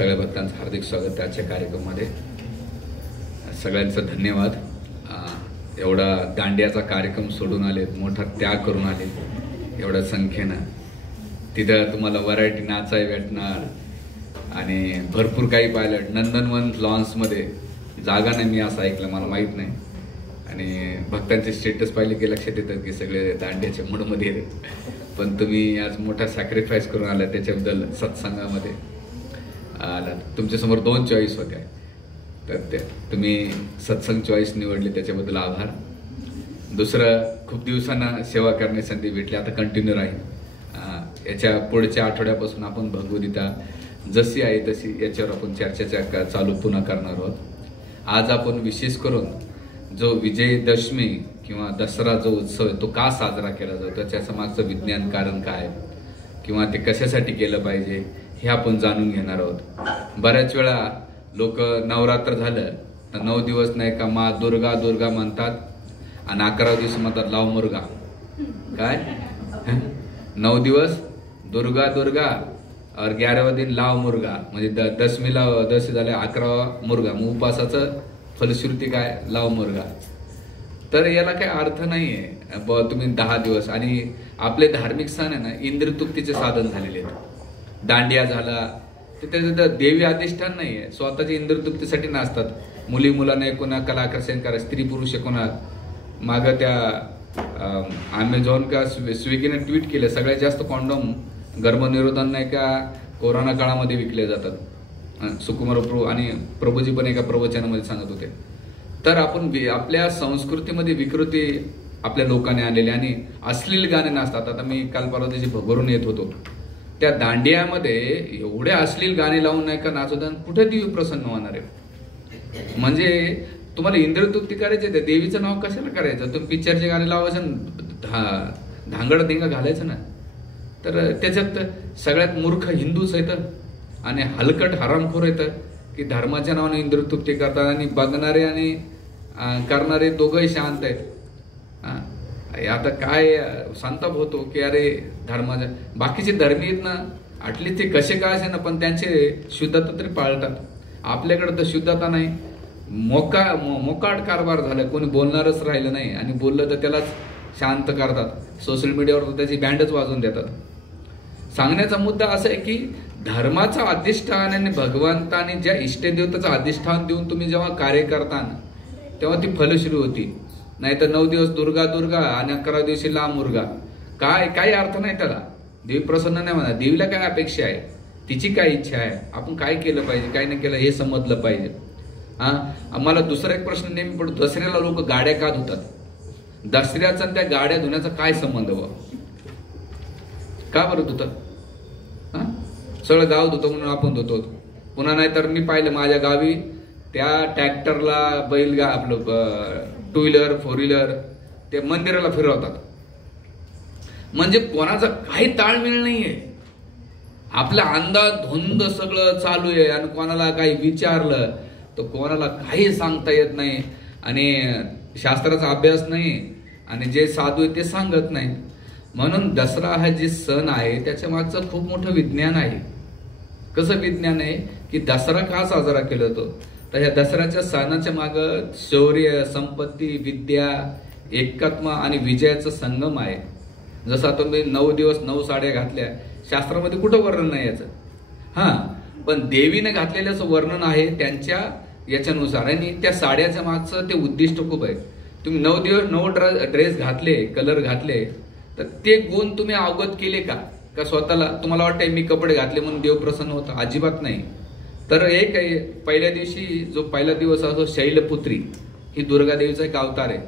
सगळ्या भक्तांचं हार्दिक स्वागत आहे आजच्या कार्यक्रमामध्ये. सगळ्यांचं धन्यवाद. एवढा दांडियाचा कार्यक्रम सोडून आले, मोठा त्याग करून आले एवढ्या संख्येनं. तिथं तुम्हाला व्हरायटी नाचाय भेटणार आणि भरपूर काही पाहिलं. नंदनवन लॉन्समध्ये जागा नाही, मी असं ऐकलं, मला माहीत नाही. आणि भक्तांचे स्टेटस पाहिले की लक्षात येतं की सगळे दांड्याच्या मूडमध्ये आहेत. पण तुम्ही आज मोठा सॅक्रिफाईस करून आला, त्याच्याबद्दल सत्संगामध्ये आला. तुमच्यासमोर 2 चॉईस होत्या, तर ते तुम्ही सत्संग चॉईस निवडली, त्याच्याबद्दल आभार. दुसरं, खूप दिवसांना सेवा करण्याची संधी भेटली, आता कंटिन्यू राहील. याच्या पुढच्या आठवड्यापासून आपण भगवद्गीता जशी आहे तशी याच्यावर आपण चर्चा चालू पुन्हा करणार आहोत. आज आपण विशेष करून जो विजयदशमी किंवा दसरा जो उत्सव आहे तो का साजरा केला जातो, त्याच्या मागचं विज्ञान कारण काय किंवा ते कशासाठी केलं पाहिजे हे आपण जाणून घेणार आहोत. बऱ्याच वेळा लोक नवरात्र झालं तर 9 दिवस नाही का मा दुर्गा दुर्गा म्हणतात आणि 11 दिवस म्हणतात लाव मुर्गा. काय 9 दिवस दुर्गा दुर्गा और 11वें दिन लाव मुर्गा, म्हणजे दशमीला दशमी झाले 11वा मुर्गा. मग उपासाचं फलश्रुती काय, लाव मुर्गा. तर याला काही अर्थ नाहीये. तुम्ही 10 दिवस, आणि आपले धार्मिक सण आहे ना इंद्रतृप्तीचे साधन झालेले आहेत. दांडिया झाला तर त्याचं देवी अधिष्ठान नाहीये, स्वतःच्या इंद्रतृप्तीसाठी नाचतात. मुली मुलांना कोणा कला आकर्षण करा, स्त्री पुरुष कोणा. मागं त्या अमेझॉन का स्विगीने ट्विट केलं, सगळ्यात जास्त कॉन्डोम गर्भनिरोधन नाही का कोरोना काळामध्ये विकले जातात. सुकुमार प्रभू आणि प्रभूजी पण एका प्रवचनामध्ये सांगत होते. तर आपण आपल्या संस्कृतीमध्ये विकृती आपल्या लोकांनी आणलेली आणि अश्लील गाणे नाचतात. आता मी काल परवा दिवशी भगोरून येत होतो, त्या दांडियामध्ये एवढे अश्लील गाणे लावून नाही का नाचवतात. कुठे देवी प्रसन्न होणार आहे? म्हणजे तुम्हाला इंद्रतृप्ती करायची, त्या देवीचं नाव कशाला करायचं? तुम्ही पिक्चरचे गाणे लावायचं, धांगड धिंगा घालायचं ना. तर त्याच्यात सगळ्यात मूर्ख हिंदूच आहेत आणि हलकट हरामखोर येतं की धर्माच्या नावाने इंद्रतृप्ती करतात, आणि बघणारे आणि करणारे दोघंही शांत आहेत. आता काय संताप होतो की अरे धर्माच्या बाकीचे धर्मी आहेत ना, ॲटलीस्ट ते कसे काय असे ना, पण त्यांचे शुद्धता तरी पाळतात. आपल्याकडे तर शुद्धता नाही, मोकाट कारभार झाला. कोणी बोलणारच राहिलं नाही, आणि बोललं तर त्यालाच शांत करतात. सोशल मीडियावर त्याची बँडच वाजवून देतात. सांगण्याचा मुद्दा असा आहे की धर्माचा अधिष्ठान आणि भगवंताने ज्या इष्टदेवताचं अधिष्ठान देऊन तुम्ही जेव्हा कार्य करता तेव्हा ती फलश्री होती. नाही तर 9 दिवस दुर्गा दुर्गा आणि 11 दिवशी लांब मुर्गा, काही अर्थ नाही त्याला. देवी प्रसन्न नाही म्हणा. देवीला काय अपेक्षा आहे, तिची काय इच्छा आहे, आपण काय केलं पाहिजे काय नाही केलं हे समजलं पाहिजे. मला दुसरा एक प्रश्न नेहमी पडतो, दसऱ्याला लोक गाड्या का धुतात? दसऱ्याचा त्या गाड्या धुण्याचा काय संबंध? का बरं धुतात? सगळं गाव धुतो म्हणून आपण धुतो. पुन्हा नाही तर मी पाहिलं माझ्या गावी त्या ट्रॅक्टरला बैलगा आपलं 2 व्हीलर 4 व्हीलर ते मंदिराला फिरवतात. म्हणजे कोणाचा काही ताळमेळ नाहीये. आपला अंदाज धुंद सगळं चालू आहे, आणि कोणाला काही विचारलं तर कोणाला काही सांगता येत नाही, आणि शास्त्राचा अभ्यास नाही, आणि जे साधू आहे ते सांगत नाही. म्हणून दसरा हा जे सण आहे त्याच्या मागचं खूप मोठं विज्ञान आहे. कसं विज्ञान आहे की दसरा का साजरा केला जातो? तर ह्या दसऱ्याच्या सणाच्या मागं शौर्य, संपत्ती, विद्या, एकात्म आणि विजयाचं संगम आहे. जसं आता मी 9 दिवस 9 साड्या घातल्या, शास्त्रामध्ये कुठं वर्णन नाही याचं. पण देवीने घातलेल्याचं वर्णन आहे त्यांच्या याच्यानुसार, आणि त्या साड्याच्या मागचं ते उद्दिष्ट खूप आहे. तुम्ही 9 दिवस 9 ड्रेस घातले, कलर घातले, तर ते गुण तुम्ही अवगत केले का स्वतःला? तुम्हाला वाटतंय मी कपडे घातले म्हणून देव प्रसन्न होता? अजिबात नाही. तर एक पहिल्या दिवशी जो पहिला दिवस असतो, शैलपुत्री ही दुर्गा देवीचा एक अवतार आहे.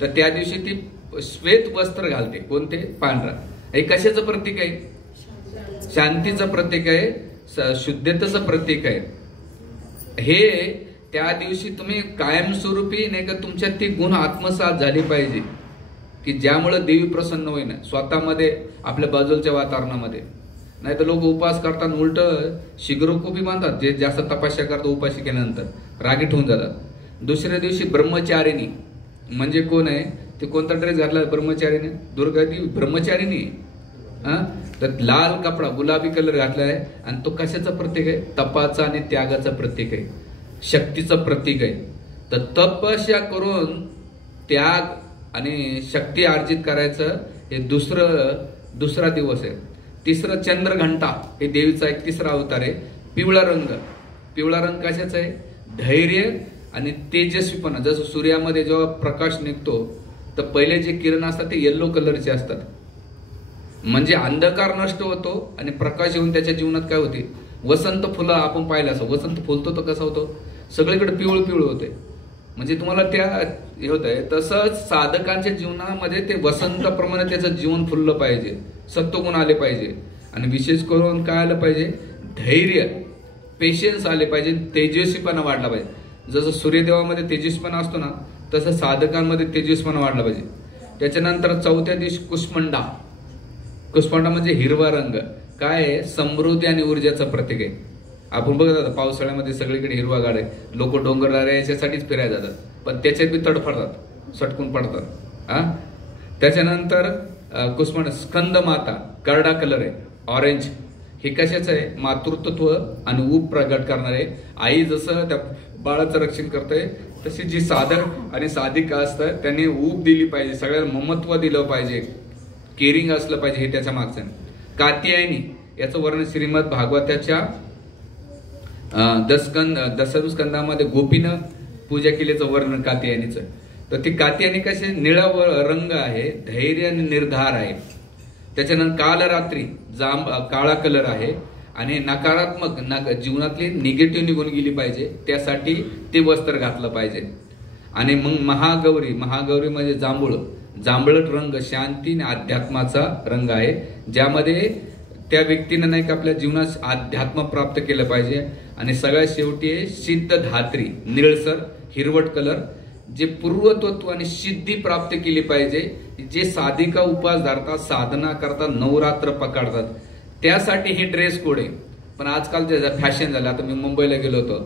तर त्या दिवशी ती श्वेत वस्त्र घालते. कोणते? पांढरा. हे कशाचं प्रतीक आहे? शांतीचं प्रतीक आहे, शुद्धतेचं प्रतीक आहे. हे त्या दिवशी तुम्ही कायमस्वरूपी नाही का तुमच्यात ती गुण आत्मसात झाली पाहिजे की ज्यामुळे देवी प्रसन्न होईन स्वतःमध्ये, आपल्या बाजूच्या वातावरणामध्ये. नाही तर लोक उपवास करतात, उलट शिगरोकोपी मानतात, जे जास्त तपस्या करतात उपाशी केल्यानंतर रागीट होऊन जातात. दुसऱ्या दिवशी ब्रह्मचारिणी म्हणजे कोण आहे? ते कोणता ड्रेस घातला ब्रह्मचारिणी? दुर्गा देवी ब्रह्मचारिणी. तर लाल कपडा गुलाबी कलर घातला आहे आणि तो कशाचं प्रतीक आहे? तपाचा आणि त्यागाचं प्रतीक आहे, शक्तीचं प्रतीक आहे. तर तपस्या करून त्याग आणि शक्ती अर्जित करायचं हे दुसरा दिवस आहे. तिसरं चंद्रघंटा हे देवीचा एक तिसरा अवतार आहे. पिवळा रंग कशाचा आहे? धैर्य आणि तेजस्वीपणा. जसं सूर्यामध्ये जेव्हा प्रकाश निघतो तर पहिले जे किरण असतात ते येल्लो कलरचे असतात, म्हणजे अंधकार नष्ट होतो आणि प्रकाश येऊन त्याच्या जीवनात काय होते? वसंत फुलं आपण पाहिलं असं, वसंत फुलतो तर कसं होतो? सगळीकडे पिवळ होते, म्हणजे तुम्हाला त्या हे होत आहे. तसंच साधकांच्या जीवनामध्ये ते वसंताप्रमाणे त्याचं जीवन फुललं पाहिजे, सत्वगुण आले पाहिजे आणि विशेष करून काय आलं पाहिजे? धैर्य, पेशन्स आले पाहिजे, तेजस्वीपणा वाढला पाहिजे. जसं सूर्यदेवामध्ये तेजस्वीपणा असतो ना, तसं साधकांमध्ये तेजस्वीपणा वाढला पाहिजे. त्याच्यानंतर चौथ्या दिवशी कुष्मांडा म्हणजे हिरवा रंग. काय आहे? समृद्धी आणि ऊर्जाचं प्रतीक आहे. आपण बघत आता पावसाळ्यामध्ये सगळीकडे हिरवागार आहे, लोक डोंगरदऱ्या याच्यासाठीच फिरायला जातात, पण त्याच्यात बी तडफडतात, सटकून पडतात. त्याच्यानंतर कुष्मांडा स्कंद माता, करडा कलर आहे, ऑरेंज. हे कशाचं आहे? मातृत्व आणि ऊब प्रगट करणारे. आई जसं त्या बाळाचं रक्षण करते तशी जी साधक आणि साधिका असतात त्यांनी ऊब दिली पाहिजे, सगळ्यांना ममत्व दिलं पाहिजे, केअरिंग असलं पाहिजे. हे त्याच्या मागचं. कात्यायनी याचं वर्णन श्रीमद भागवताच्या दशम स्कंदामध्ये गोपीनं पूजा केल्याचं वर्णन कात्यायनीचं. तर ती कात्यायनी कसे? निळा रंग आहे, धैर्य आणि निर्धार आहे. त्याच्यानंतर कालरात्री काळा कलर आहे आणि नकारात्मक जीवनातली निगेटिव्ह निघून गेली पाहिजे, त्यासाठी ते वस्त्र घातलं पाहिजे. आणि मग महागौरी म्हणजे जांभळट रंग शांती आणि अध्यात्माचा रंग आहे, ज्यामध्ये त्या व्यक्तीनं नाही का आपल्या जीवनात अध्यात्म प्राप्त केलं पाहिजे. आणि सगळ्यात शेवटी आहे सिद्ध धात्री, निळसर हिरवट कलर, जे पूर्वत्व आणि सिद्धी प्राप्त केली पाहिजे. जे साधिका उपास धरतात, साधना करतात, नवरात्र पकडतात, त्यासाठी हे ड्रेस कोड आहे. पण आजकाल फॅशन झालं. आता मी मुंबईला गेलो होतो,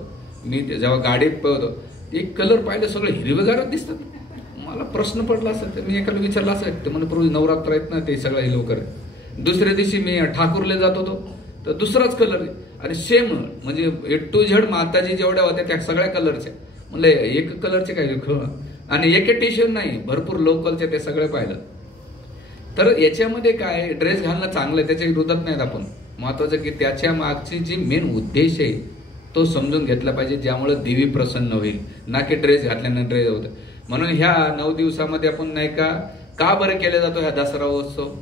मी जेव्हा गाडीत होतो एक कलर पाहिलं सगळं हिरवेगारच दिसतात. मला प्रश्न पडला असं, तर मी एकाला विचारला असं, ते म्हणजे पूर्वी नवरात्र आहेत ना, ते सगळं हे लवकर. दुसऱ्या दिवशी मी ठाकूरला जात होतो तर दुसराच कलर आहे आणि सेम, म्हणजे A to Z माताजी जेवढ्या होत्या त्या सगळ्या कलरच्या. म्हणलं एक कलरचे काय आणि एक टी शर्ट नाही, भरपूर लोकलचे ते सगळे पाहिलं. तर याच्यामध्ये काय ड्रेस घालणं चांगलं आहे, त्याच्या विरोधात नाहीत आपण. महत्वाचं की त्याच्या मागची जी मेन उद्देश आहे तो समजून घेतला पाहिजे, ज्यामुळे देवी प्रसन्न होईल, ना की ड्रेस घातल्यानं ड्रेस होतं. म्हणून ह्या 9 दिवसामध्ये आपण नाही का बरं केला जातो ह्या दसरा उत्सव?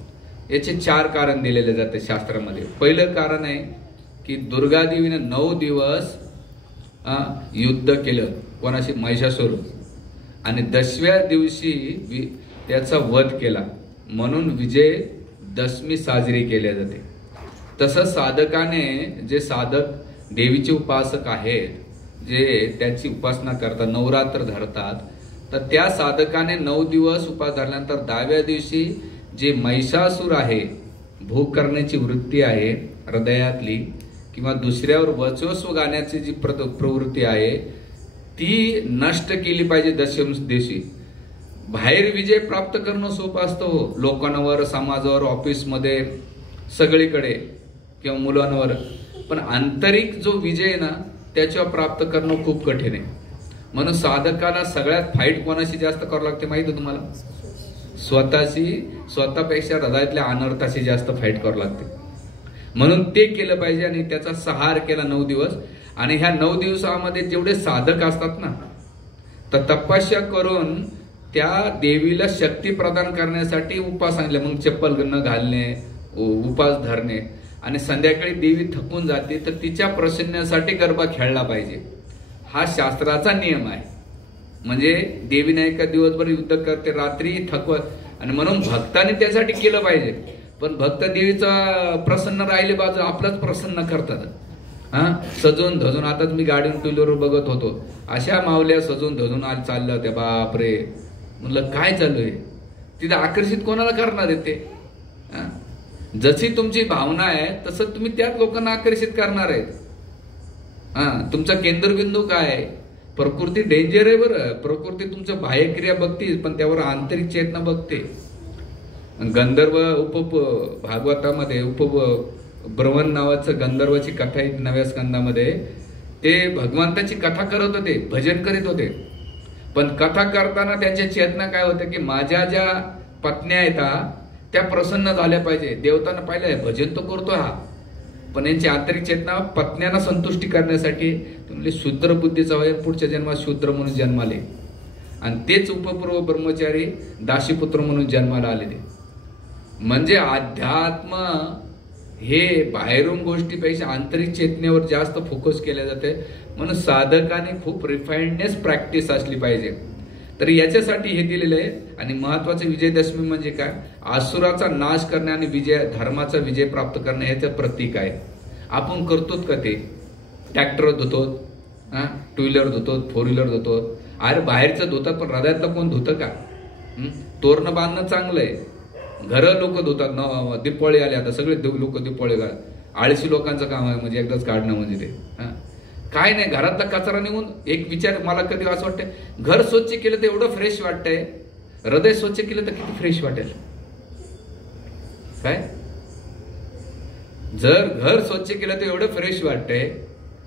याचे 4 कारण दिलेले जाते शास्त्रामध्ये. पहिलं कारण आहे की दुर्गा देवीनं 9 दिवस युद्ध केलं कोणाशी? महिषासुर, आणि 10व्या दिवशी त्याचा वध केला, म्हणून विजयदशमी साजरी केली जाते. तसं साधकाने, जे साधक देवीचे उपासक आहेत, जे त्यांची उपासना करतात, नवरात्र धरतात, तर त्या साधकाने 9 दिवस उपास धरल्यानंतर 10व्या दिवशी जे महिषासुर आहे, भोग करण्याची वृत्ती आहे हृदयातली, किंवा दुसऱ्यावर वर्चस्व गाण्याची जी प्रवृत्ती आहे ती नष्ट केली पाहिजे. दशम दिवशी बाहेर विजय प्राप्त करणं सोपं असतं, लोकांवर, समाजावर, ऑफिसमध्ये, सगळीकडे किंवा मुलांवर, पण आंतरिक जो विजय आहे ना त्याच्यावर प्राप्त करणं खूप कठीण आहे. म्हणून साधकाला सगळ्यात फाईट कोणाशी जास्त करावं लागते माहिती आहे तुम्हाला? स्वतःपेक्षा हृदयातल्या अनर्थाशी जास्त फाईट करावं लागते. म्हणून ते केलं पाहिजे आणि त्याचा सहार केला 9 दिवस. आणि ह्या 9 दिवसामध्ये जेवढे साधक असतात ना, तर तपस्या करून त्या देवीला शक्ती प्रदान करण्यासाठी उपास सांगितले. मग चप्पल न घालणे, उपास धरणे, आणि संध्याकाळी देवी थकून जाते तर तिच्या प्रसन्नासाठी गरबा खेळला पाहिजे, हा शास्त्राचा नियम आहे. म्हणजे देवी नाही का दिवसभर युद्ध करते, रात्री थकवत, आणि म्हणून भक्ताने त्यासाठी केलं पाहिजे. पण भक्त देवीचा प्रसन्न राहिले बाजू आपलाच प्रसन्न करतात. सजून धजून. आताच मी गाडीवर 2 व्हीलर बघत होतो, अशा मावल्या सजून धजून आज चालल्या होत्या. बापरे, म्हणलं काय चालू आहे? तिथे आकर्षित कोणाला करणार आहे ते? जशी तुमची भावना आहे तसं तुम्ही त्याच लोकांना आकर्षित करणार आहेत. तुमचा केंद्रबिंदू काय आहे? प्रकृती डेंजर आहे बरं. प्रकृती तुमचं बाह्यक्रिया बघते पण त्यावर आंतरिक चेतना बघते. गंधर्व भागवतामध्ये ब्रवन नावाचं गंधर्वाची कथा आहे नव्या स्कंदामध्ये. ते भगवंताची कथा करत होते, भजन करीत होते. पण कथा करताना त्यांच्या चेतना काय होतं की माझ्या ज्या पत्न्या आहेत त्या प्रसन्न झाल्या पाहिजे. देवतांना पाहिलं भजन तो करतो हा, पण यांची आंतरिक चेतना पत्न्यांना संतुष्टी करण्यासाठी म्हणजे शूद्र बुद्धीचा वय पुढच्या जन्मात शूद्र म्हणून जन्माले. आणि तेच उपपूर्व ब्रह्मचारी दाशीपुत्र म्हणून जन्माला आले. ते म्हणजे अध्यात्म हे बाहेरून गोष्टीपेक्षा आंतरिक चेतनेवर जास्त फोकस केले जाते. म्हणून साधकाने खूप रिफाइंडनेस प्रॅक्टिस असली पाहिजे. तर याच्यासाठी हे दिलेलं आहे. आणि महत्वाचं विजयदशमी म्हणजे काय, आसुराचा नाश करणे आणि धर्माचा विजय प्राप्त करणे याचं प्रतीक आहे. आपण करतो का ते? ट्रॅक्टर धुतो, टू व्हीलर धुतो, फोर व्हीलर धुतो. अरे बाहेरचं धुतात पण हृदयातलं कोण धुतं का? तोरणं बांधणं चांगलं आहे, घरं लोक धुतात. दीपावळी आले आता सगळे लोक दीपावळी घाल. 80 लोकांचं काम आहे म्हणजे एकदाच काढणं म्हणजे ते काय नाही. घरातला कचरा निघून एक विचार मला कधी असं वाटतंय, घर स्वच्छ केलं तर एवढं फ्रेश वाटतंय, हृदय स्वच्छ केलं तर किती फ्रेश वाटेल काय? जर घर स्वच्छ केलं तर एवढं फ्रेश वाटतंय,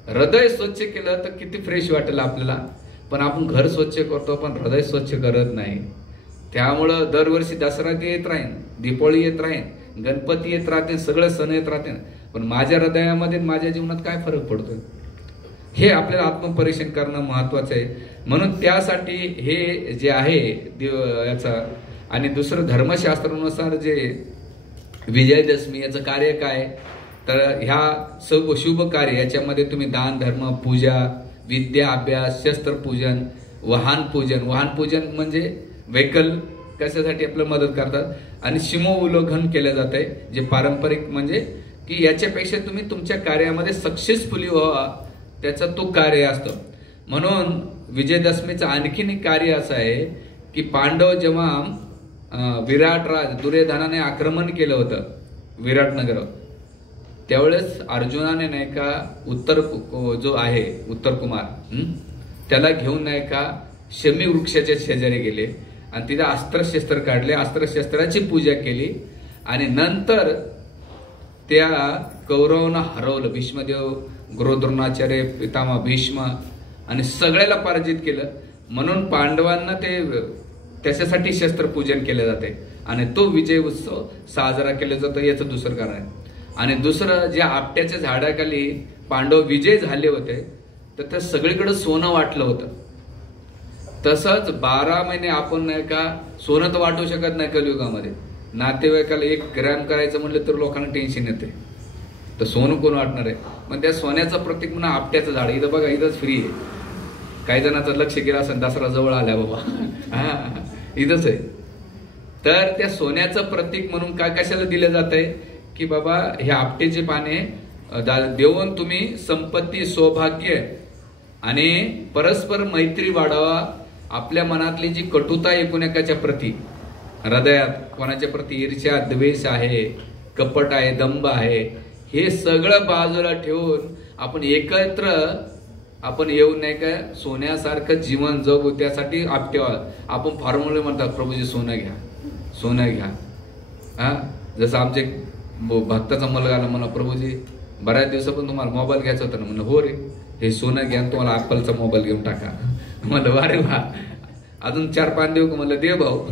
हृदय स्वच्छ केलं तर किती फ्रेश वाटेल आपल्याला. पण आपण घर स्वच्छ करतो पण हृदय स्वच्छ करत नाही. त्यामुळं दरवर्षी दसरा येत राहीन, दीपावळी येत राहीन, गणपती येत राहते, सगळे सण येत राहते, पण माझ्या हृदयामध्ये माझ्या जीवनात काय फरक पडतोय हे आपल्याला आत्मपरीक्षण करणं महत्वाचं आहे. म्हणून त्यासाठी हे जे आहे याचा. आणि दुसरं धर्मशास्त्रानुसार जे विजयदशमी याचं कार्य काय, तर ह्या सर्व शुभ कार्य याच्यामध्ये तुम्ही दान धर्म, पूजा, विद्या अभ्यास, शस्त्रपूजन, वाहन पूजन म्हणजे व्हेकल कशासाठी आपल्याला मदत करतात. आणि सीमोल्लंघन केलं जात आहे जे पारंपरिक म्हणजे की याच्यापेक्षा तुम्ही तुमच्या कार्यामध्ये सक्सेसफुली व्हावा त्याचं तो कार्य असतं. म्हणून विजयदशमीचं आणखीन एक कार्य असं आहे की पांडव जेव्हा विराटराज दुर्योधनाने आक्रमण केलं होतं विराटनगर, त्यावेळेस अर्जुनाने नाही का जो आहे उत्तर कुमार त्याला घेऊन नाही का शमी वृक्षाच्या शेजारी गेले आणि तिथे अस्त्रशस्त्र काढले, अस्त्रशस्त्राची पूजा केली आणि नंतर त्या कौरवांना हरवलं. भीष्मदेव, गुरुद्रोणाचार्य, पितामह भीष्म आणि सगळ्याला पराजित केलं. म्हणून पांडवांना त्याच्यासाठी शस्त्रपूजन केले जाते आणि तो विजय उत्सव साजरा केला जातो. याचं दुसरं कारण आहे. आणि दुसरं जे आपट्याच्या झाडाखाली पांडव विजय झाले होते तर त्या सगळीकडे सोनं वाटलं होतं. तसंच 12 महिने आपण नाही का सोनं तर वाटू शकत नाही कलियुगामध्ये. नातेवाईकाला 1 ग्रॅम करायचं म्हटलं तर लोकांना टेन्शन येते, तर सोनं कोण वाटणार आहे. पण त्या सोन्याचं प्रतीक म्हणून आपट्याचं झाड इथं बघा, इथंच फ्री आहे. काही जणांचं लक्ष गेलं असं दसरा जवळ आल्या बाबा इथंच आहे. तर त्या सोन्याचं प्रतीक म्हणून काय कशाला दिलं जात आहे की बाबा हे आपटेचे पाने देऊन तुम्ही संपत्ती, सौभाग्य आणि परस्पर मैत्री वाढावा. आपल्या मनातली जी कटुता एकुणेकाच्या प्रती, हृदयात कोणाच्या प्रती ईर्ष्या, द्वेष आहे, कपट आहे, दंभ आहे, हे सगळं बाजूला ठेवून आपण एकत्र येऊन नाही का सोन्यासारखं जीवन जगू. त्यासाठी आपटेवा. आपण फॉर्म्युले म्हणतात प्रभूजी सोनं घ्या, सोनं घ्या. जसं आमचे भक्ताचा मुलगा आला म्हणा, प्रभूजी बऱ्याच दिवसापासून तुम्हाला मोबाईल घ्यायचा होता ना. म्हणलं हो रे, हे सोनं घ्या, तुम्हाला ॲपलचा मोबाईल घेऊन टाका. म्हणलं वा रे वा, अजून 4-5 देऊ का? म्हणलं दे भाऊ.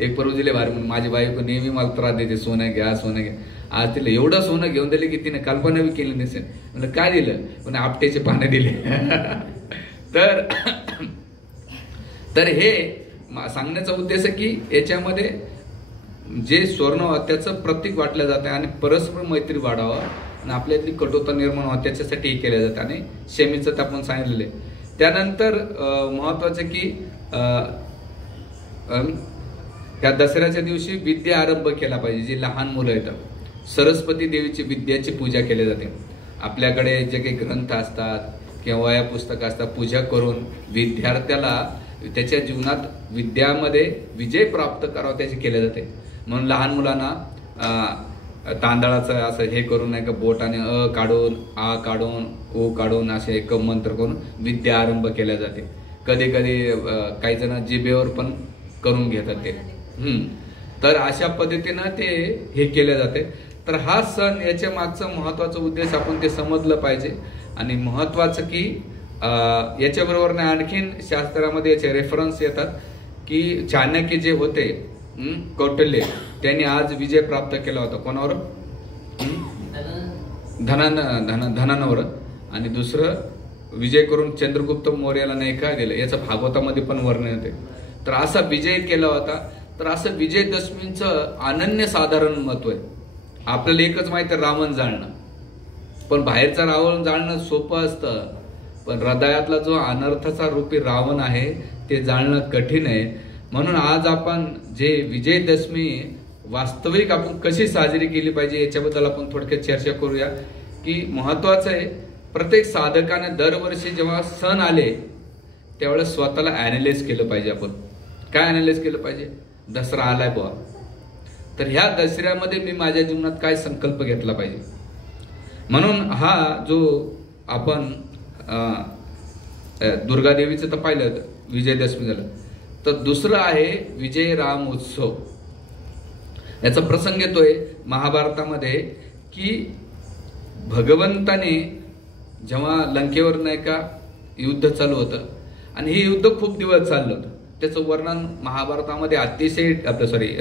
एक प्रभूजीले भारी म्हणून माझी बायको नेहमी मला त्रास देते, सोनं घ्या, सोनं घ्या. आज तिला एवढं सोनं घेऊन दिले की तिने कल्पना बी केली नसेल. म्हणलं काय दिलं? पण आपटेचे पाने दिले. तर हे सांगण्याचा उद्देश आहे की याच्यामध्ये जे स्वर्ण त्याचं प्रतीक वाटलं जातं आणि परस्पर मैत्री वाढावं आणि आपल्यातली कटुता निर्माण व्हावं त्याच्यासाठी हे केलं जातं. आणि शमीचं तर आपण सांगितलेलं आहे. त्यानंतर महत्वाचं की त्या दसऱ्याच्या दिवशी विद्या आरंभ केला पाहिजे. जी लहान मुलं येतात सरस्वती देवीची विद्याची पूजा केली जाते. आपल्याकडे जे काही ग्रंथ असतात किंवा वह्या पुस्तकं असतात, पूजा करून विद्यार्थ्याला त्याच्या जीवनात विद्यामध्ये विजय प्राप्त करावा त्याचे केले जाते. म्हणून लहान मुलांना तांदळाचं असं हे करून नाही का बोटाने अ काढून, आ काढून, ओ काढून असे एक मंत्र करून विद्या आरंभ केल्या जाते. कधी कधी काही जण जिभेवर पण करून घेतात ते. तर अशा पद्धतीनं ते हे केले जाते. तर हा सण याच्या मागचं महत्वाचा उद्देश आपण ते समजलं पाहिजे. आणि महत्वाचं की याच्याबरोबर आणखीन शास्त्रामध्ये याचे रेफरन्स येतात की चाणक्य जे होते कौटिल्य, त्यांनी आज विजय प्राप्त केला होता कोणावर? धनावर. आणि दुसरं विजय करून चंद्रगुप्त मौर्याला नाही का दिलं, याचं भागवतामध्ये पण वर्णन येते. तर असा विजय केला होता. तर असं विजयदशमीचं अनन्य साधारण महत्व आहे. आपल्याला एकच माहिती आहे रावण जाळणं, पण बाहेरचा रावण जाळणं सोपं असतं, पण हृदयातला जो अनर्थाचा रूपी रावण आहे ते जाळणं कठीण आहे. म्हणून आज आपण जे विजयदशमी वास्तविक आपण कशी साजरी केली पाहिजे याच्याबद्दल आपण थोडक्यात चर्चा करूया. की महत्वाचं आहे, प्रत्येक साधकाने दरवर्षी जेव्हा सण आले त्यावेळेस स्वतःला ॲनालाइज केलं पाहिजे. आपण काय ॲनालाइज केलं पाहिजे? दसरा आलाय बुवा, तर ह्या दसऱ्यामध्ये मी माझ्या जीवनात काय संकल्प घेतला पाहिजे. म्हणून हा जो आपण दुर्गादेवीचं तर पाहिलं विजयदशमी झालं, तर दुसरं आहे विजय राम उत्सव. याचा प्रसंग येतोय महाभारतामध्ये की भगवंताने जेव्हा लंकेवर नाही का युद्ध चालू होतं आणि हे युद्ध खूप दिवस चाललं होतं, त्याचं वर्णन महाभारतामध्ये अतिशय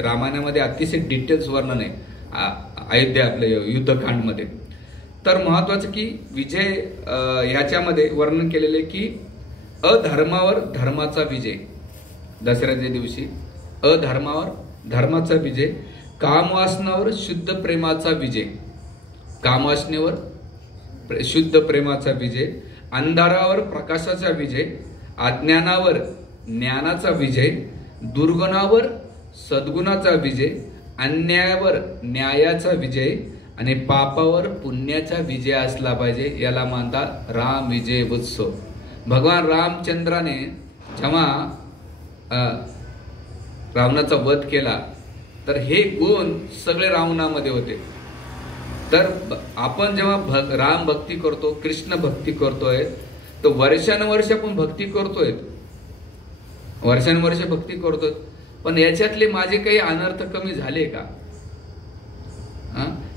रामायणामध्ये अतिशय डिटेल्स वर्णन आहे अयोध्या आपल्या युद्धकांडमध्ये. तर महत्वाचं की विजय ह्याच्यामध्ये वर्णन केलेले की अधर्मावर धर्माचा विजय. दसऱ्याच्या दिवशी अधर्मावर धर्माचा विजय, कामवासनावर शुद्ध प्रेमाचा विजय, कामवासनेवर शुद्ध प्रेमाचा विजय, अंधारावर प्रकाशाचा विजय, अज्ञानावर ज्ञानाचा विजय, दुर्गुणावर सद्गुणाचा विजय, अन्यायावर न्यायाचा विजय आणि पापावर पुण्याचा विजय असला पाहिजे. याला म्हणतात राम विजय उत्सव. भगवान रामचंद्राने जेव्हा रावणाचा वध केला तर हे गुण सगळे रावणामध्ये होते. तर आपण जेव्हा राम भक्ती करतो, कृष्ण भक्ती करतोय, तर वर्षानुवर्ष आपण भक्ती करतोय, वर्षानुवर्ष भक्ती करतोय, पण याच्यातले माझे काही अनर्थ कमी झाले का?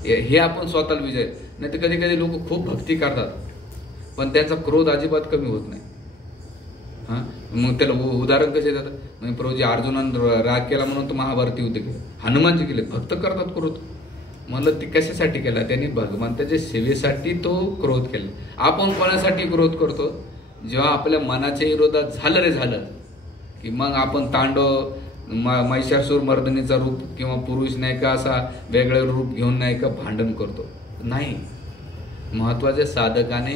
हे आपण स्वतःला विजय. नाही तर कधी कधी लोक खूप भक्ती करतात पण त्यांचा क्रोध अजिबात कमी होत नाही. मग त्याला उदाहरण कसे देतात? म्हणजे प्रभूजी अर्जुनानं राग केला म्हणून तो महाभारत युद्ध केलं, हनुमानजी केले, भक्त करतात क्रोध. म्हणलं ती कशासाठी केला? त्यांनी भगवंताच्या सेवेसाठी तो क्रोध केला. आपण कोणासाठी क्रोध करतो? जेव्हा आपल्या मनाच्या विरोधात झालं रे झालं की मग आपण तांडव महिषासूर मर्दनीचा रूप किंवा पुरुष नाही का असा वेगळं रूप घेऊन नाही का भांडण करतो. नाही, महत्वाच्या साधकाने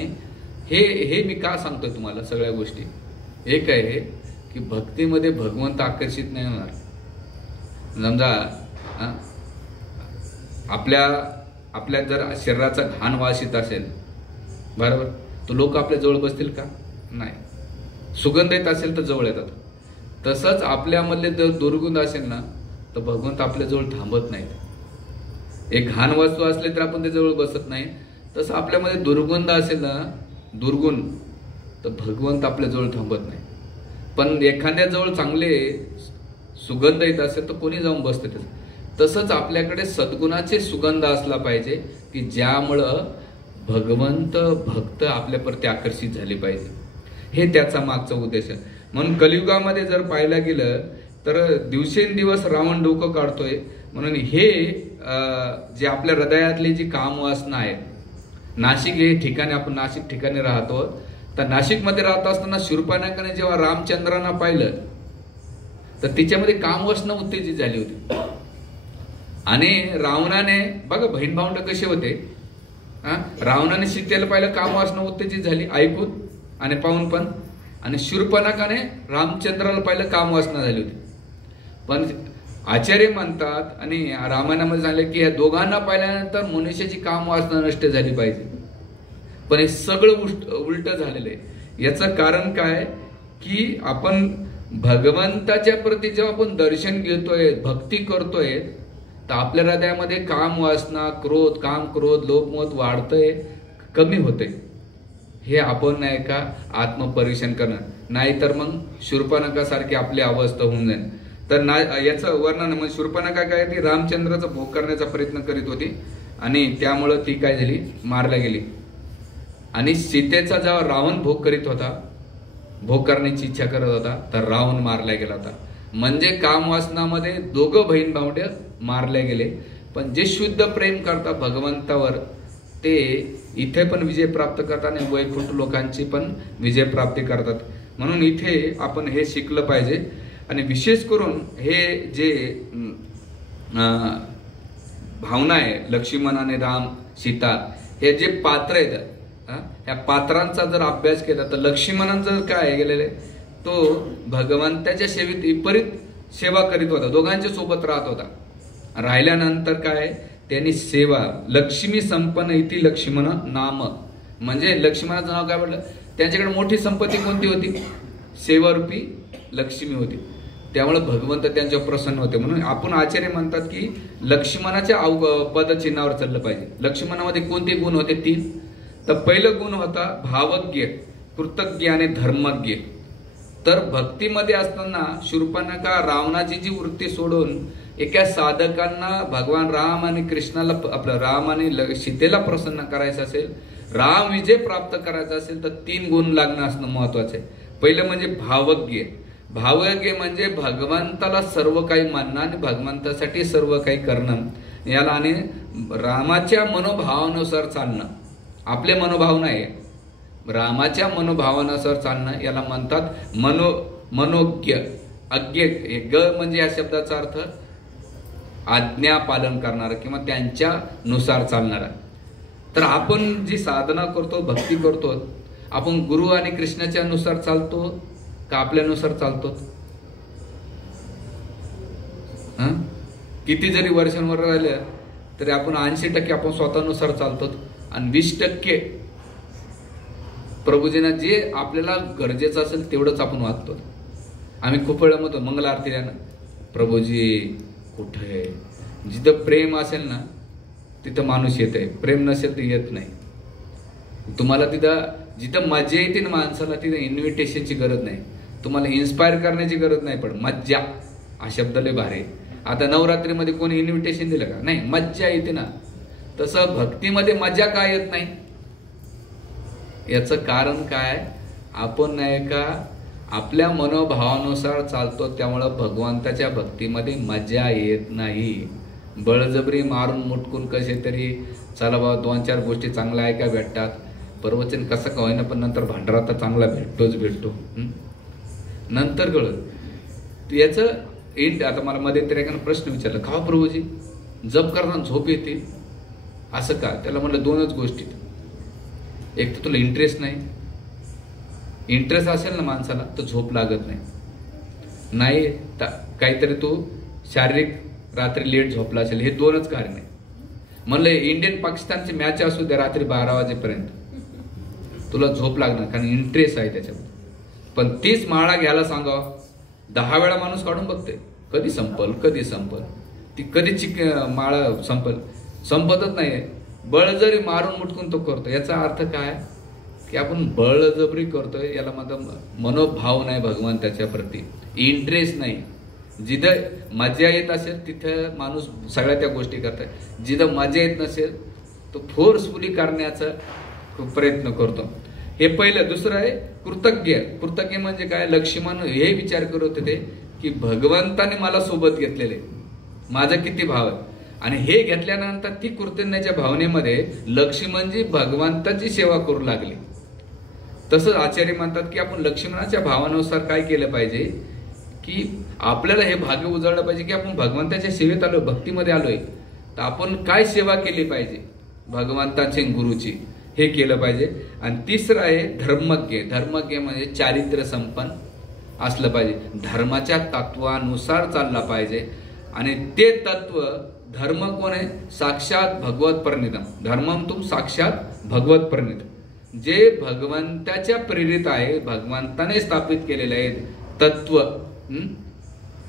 हे मी का सांगतोय तुम्हाला सगळ्या गोष्टी, एक आहे की भक्तीमध्ये भगवंत आकर्षित नाही होणार. समजा आपल्या जर शरीराचा घाण वास येत असेल, बरोबर, तर लोक आपल्या जवळ बसतील का? नाही. सुगंध येत असेल तर जवळ येतात. तसंच आपल्यामधले जर दुर्गुण असेल ना तर भगवंत आपल्या जवळ थांबत नाहीत. एक घाण वस्तू असले तर आपण त्याजवळ बसत नाही. तसं आपल्यामध्ये दुर्गंध असेल ना, दुर्गुण, तर भगवंत आपल्या जवळ थांबत नाही. पण एखाद्या जवळ चांगले सुगंध येत असेल तर कोणी जाऊन बसते. तसंच आपल्याकडे सद्गुणाचे सुगंध असला पाहिजे की ज्यामुळं भगवंत भक्त आपल्याप्रती आकर्षित झाले पाहिजे. हे त्याचा मागचा उद्देश आहे. म्हणून कलियुगामध्ये जर पाहायला गेलं तर दिवसेंदिवस रावण डोकं काढतोय. म्हणून हे जे आपल्या हृदयातली जी कामवासना आहे, नाशिक हे ठिकाणी, आपण नाशिक ठिकाणी राहतो, तर नाशिकमध्ये राहत असताना शूर्पणखाने जेव्हा रामचंद्रांना पाहिलं तर तिच्यामध्ये कामवासना उत्तेजित झाली होती. आणि रावणाने बघा बहीण भावंड कसे होते, रावणाने सीतेला पाहिलं, कामवासना उत्तेजित झाली ऐकून आणि पाहून पण, आणि शूर्पणखाने रामचंद्राला पाहिलं, कामवासना झाली होती. पण आचार्य म्हणतात आणि रामायणामध्ये सांगितलं की या दोघांना पाहिल्यानंतर मनुष्याची कामवासना नष्ट झाली पाहिजे. पण हे सगळं उलट झालेलं आहे. याचं कारण काय की आपण भगवंताच्या प्रती जेव्हा आपण दर्शन घेतोय, भक्ती करतोय, तर आपल्या हृदयामध्ये काम वासना, क्रोध, काम क्रोध, लोभमोह वाढतंय, कमी होते. हे आपण नाही का आत्मपरीक्षण करणं, नाहीतर मग शूर्पणखासारखी आपली अवस्था होऊन जाईल. तर याचं वर्णन म्हणजे शूर्पणखा काय ती रामचंद्राचा भोग करण्याचा प्रयत्न करीत होती आणि त्यामुळं ती काय झाली, मारल्या गेली. आणि सीतेचा जेव्हा रावण भोग करीत होता, भोग करण्याची इच्छा करत होता, तर रावण मारला गेला होता. म्हणजे कामवासनामध्ये दोघं बहीण भावंड मारले गेले. पण जे शुद्ध प्रेम करतात भगवंतावर ते इथे पण विजय प्राप्त करतात आणि वैकुंठ लोकांची पण विजय प्राप्ती करतात. म्हणून इथे आपण हे शिकलं पाहिजे. आणि विशेष करून हे जे भावना आहे लक्ष्मण आणि राम सीता हे जे पात्र आहेत, ह्या पात्रांचा जर अभ्यास केला तर लक्ष्मणानं जर काय गेलेले तो भगवंताच्या सेवेत विपरीत सेवा करीत होता, दोघांच्या सोबत राहत होता. राहिल्यानंतर काय त्यांनी सेवा लक्ष्मी संपन्न इति लक्ष्मण नाम, म्हणजे लक्ष्मणाचं नाव काय पडलं, त्यांच्याकडे मोठी संपत्ती कोणती होती, सेवारूपी लक्ष्मी होती. त्यामुळे भगवंत त्यांच्यावर प्रसन्न होते. म्हणून आपण आचार्य म्हणतात की लक्ष्मणाच्या पदचिन्हावर चाललं पाहिजे. लक्ष्मणामध्ये कोणते गुण होते, 3. तर पहिलं गुण होता भावज्ञ, कृतज्ञ आणि धर्मज्ञ. तर भक्तीमध्ये असताना शूर्पणखा रावणाची जी वृत्ती सोडून एका साधकांना भगवान राम आणि कृष्णाला आपलं राम आणि सीतेला प्रसन्न करायचं असेल, राम विजय प्राप्त करायचा असेल तर 3 गुण लागणं असणं महत्वाचं आहे. पहिलं म्हणजे भावज्ञ. भावज्ञ म्हणजे भगवंताला सर्व काही मानणं आणि भगवंतासाठी सर्व काही करणं, याला आणि रामाच्या मनोभावानुसार चालणं. आपले मनोभाव नाही, रामाच्या मनोभावानुसार चालणं याला म्हणतात मनोज्ञ. अज्ञ ग म्हणजे या शब्दाचा अर्थ आज्ञा पालन करणारा किंवा त्यांच्यानुसार चालणारा. तर आपण जी साधना करतो, भक्ती करतो, आपण गुरु आणि कृष्णाच्या नुसार चालतो का आपल्यानुसार चालतो? किती जरी वर्षांवर राहिलं तरी आपण 80% आपण स्वतःनुसार चालतो आणि 20% प्रभूजींना जे आपल्याला गरजेचं असेल तेवढंच आपण वागतो. आम्ही खूप वेळा म्हणतो मंगल आरतीला ना, प्रभूजी कुठे, जिथं प्रेम असेल ना तिथं माणूस येत आहे, प्रेम नसेल तर येत नाही. तुम्हाला तिथं जिथं मजा येते ना माणसाला तिथं इन्व्हिटेशनची गरज नाही, तुम्हाला इन्स्पायर करण्याची गरज नाही. पण मज्जा हा शब्द लय भारी. आता नवरात्रीमध्ये कोणी इन्व्हिटेशन दिलं का? नाही, मज्जा येते ना. तसं भक्तीमध्ये मजा का येत नाही? याचं कारण काय, आपण नाही का आपल्या मनोभावानुसार चालतो, त्यामुळं भगवंताच्या भक्तीमध्ये मजा येत नाही. बळजबरी मारून मुटकून कसे तरी चला बाबा 2-4 गोष्टी चांगल्या ऐका भेटतात, प्रवचन कसं का होईना पण नंतर भांडारा तर चांगला भेटतो नंतर कळत याचं आता मला मध्ये तरी एकानं प्रश्न विचारला, का प्रभूजी जप करताना झोप येते असं का? त्याला म्हटलं 2च गोष्टीत, एक तर तुला इंटरेस्ट नाही, इंटरेस्ट असेल ना माणसाला तर झोप लागत नाही, काहीतरी तू शारीरिक रात्री लेट झोपला असेल, हे 2च कारण आहे. म्हणलं इंडियन पाकिस्तानची मॅच असू द्या रात्री 12 वाजेपर्यंत तुला झोप लागणार, कारण इंटरेस्ट आहे त्याच्यामध्ये. पण 30 माळा घ्यायला सांगावं 10 वेळा माणूस काढून बघते, कधी संपल ती, कधी माळा संपतच नाही. बळजबरी मारून मुटकून तो करतो. याचा अर्थ काय की आपण बळजबरी करतोय, याला म्हणतात मनोभाव नाही भगवंताच्या प्रती, इंटरेस्ट नाही. जिथं मजा येत असेल तिथं माणूस सगळ्या त्या गोष्टी करताय, जिथं मजा येत नसेल तो फोर्सफुली करण्याचा खूप प्रयत्न करतो. हे पहिलं. दुसरं आहे कृतज्ञ. कृतज्ञ म्हणजे काय, लक्ष्मण हे विचार करत होते की भगवंताने मला सोबत घेतलेले, माझा किती भाव आहे, आणि हे घेतल्यानंतर ती कृतज्ञतेच्या भावनेमध्ये लक्ष्मणजी भगवंताची सेवा करू लागली. तसंच आचार्य म्हणतात की आपण लक्ष्मणाच्या भावानुसार काय केलं पाहिजे की आपल्याला हे भाग्य उजळलं पाहिजे की आपण भगवंताच्या सेवेत आलोय, भक्तीमध्ये आलोय, तर आपण काय सेवा केली पाहिजे भगवंताची गुरुची, हे केलं पाहिजे. आणि तिसरं आहे धर्मज्ञ. धर्मज्ञ म्हणजे चारित्र्य संपन्न असलं पाहिजे, धर्माच्या तत्वानुसार चालला पाहिजे. आणि ते तत्व धर्म कोण आहे, साक्षात भगवत प्रणितम. धर्मम तुम साक्षात भगवत प्रणित, जे भगवंताच्या प्रेरित आहे, भगवंताने स्थापित केलेले आहेत तत्व,